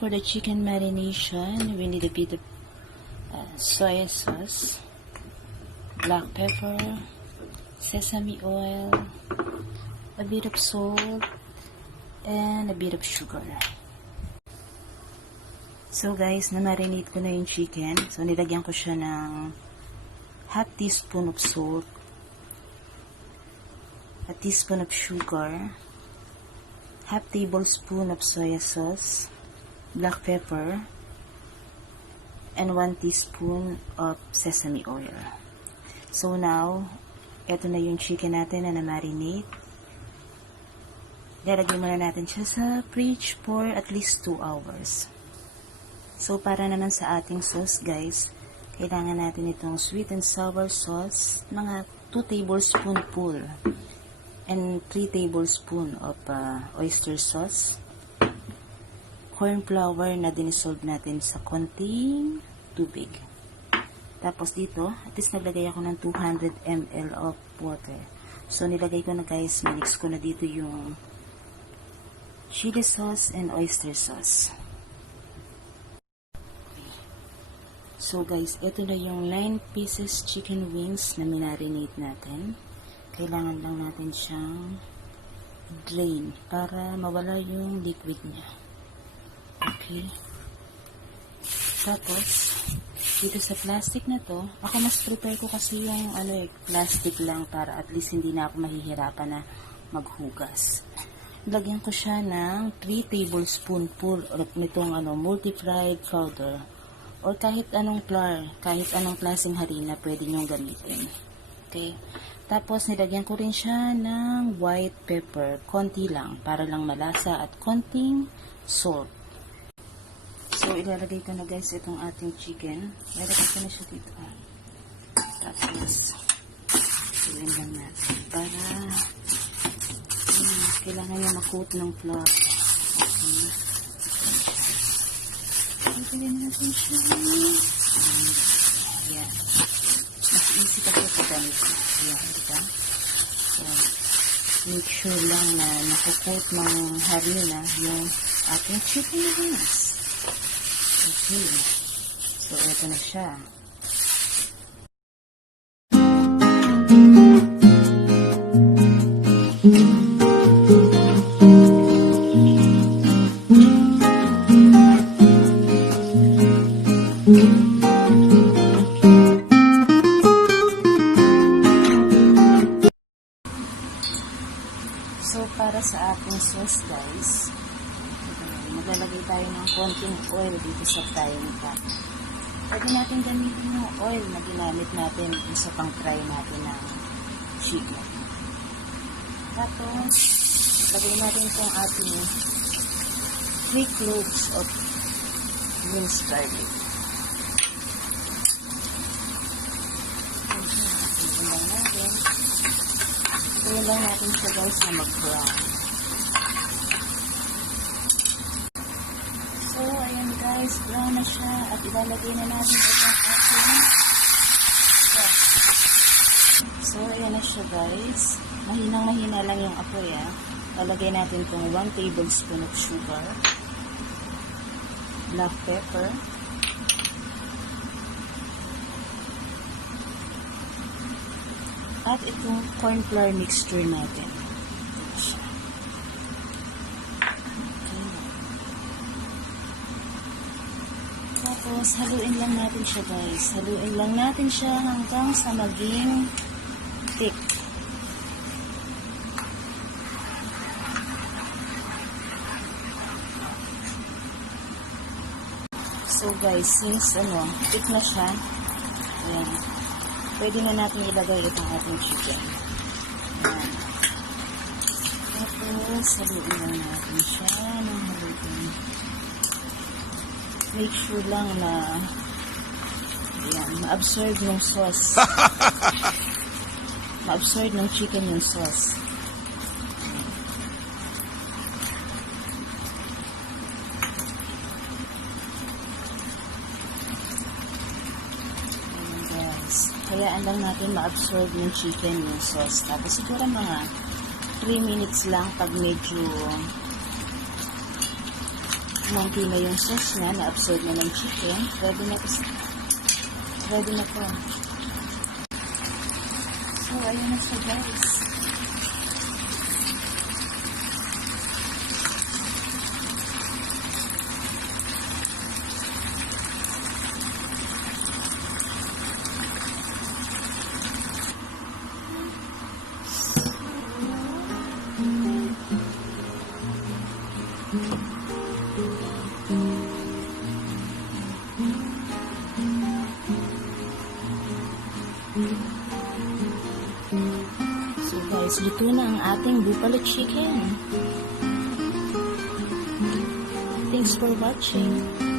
for the chicken marination, we need a bit of soy sauce, black pepper, sesame oil, a bit of salt, and a bit of sugar. So guys, na-marinate ko na yung chicken. So nilagyan ko siya ng half teaspoon of salt, a teaspoon of sugar, half tablespoon of soy sauce, black pepper, and 1 teaspoon of sesame oil. So now, eto na yung chicken natin na na-marinate. Lalagyan muna natin siya sa fridge for at least 2 hours. So, para naman sa ating sauce, guys, kailangan natin itong sweet and sour sauce, mga 2 tablespoon full, and 3 tablespoon of oyster sauce, corn flour na dinisolve natin sa konting tubig. Tapos dito, at least naglagay ako ng 200 ml of water. So, nilagay ko na guys, minix ko na dito yung chili sauce and oyster sauce. So guys, ito na yung 9 pieces chicken wings na minarinate natin. Kailangan lang natin siyang drain para mawala yung liquid niya. Okay. Tapos, dito sa plastic na to, ako mas prepare ko kasi yung plastic lang para at least hindi na ako mahihirapan na maghugas. Lagyan ko siya ng 3 tablespoon full nitong multi-fried powder or kahit anong flour, kahit anong klaseng harina pwede nyong gamitin. Okay. Tapos, nilagyan ko rin siya ng white pepper, konti lang, para lang malasa at konting salt. So, ilalagay ko na guys itong ating chicken. Ilalagay ko na siya dito. Tapos, gawin lang natin para kailangan niya makot ng flour. Okay. Ilalagay natin siya. Ayan. Mas easy kasi ito ganito. Ayan, diba? So, make sure lang na nakukot ng harina yung ating chicken wings. Okay. So, ito na siya. So, para sa ating sauce, guys, maglalagay tayo ng konting oil dito sa frying pan. Pwede natin gamitin yung oil na ginamit natin sa pang-fry natin ng chicken. Tapos, lagay natin itong ating 3 cloves of minced garlic. Ito lang natin siya guys na mag-brown. So, ayan guys, brown na siya at ilalagay na natin itong ating sauce. So, ayan na siya guys. Mahinang-mahina lang yung apoy Lalagay natin itong 1 tablespoon of sugar, black pepper, at itong corn flour mixture natin. Tapos, haluin lang natin siya guys. Haluin lang natin siya hanggang sa maging thick. So guys, since thick na siya, ayan, pwede na natin ilagay itong ating chicken. Ayan. Tapos, haluin lang natin siya ng haluin. Make sure lang na ma-absorb yung sauce. Ma-absorb ng chicken yung sauce. Ayan guys. Hayaan lang natin ma-absorb yung chicken yung sauce. Tapos siguro mga 3 minutes lang pag medyo Monkey na yung sauce niya, na-absorb na ng chicken. Ready na po. So, ayun na siya guys. So guys, luto na ang ating buffalo chicken. Thanks for watching.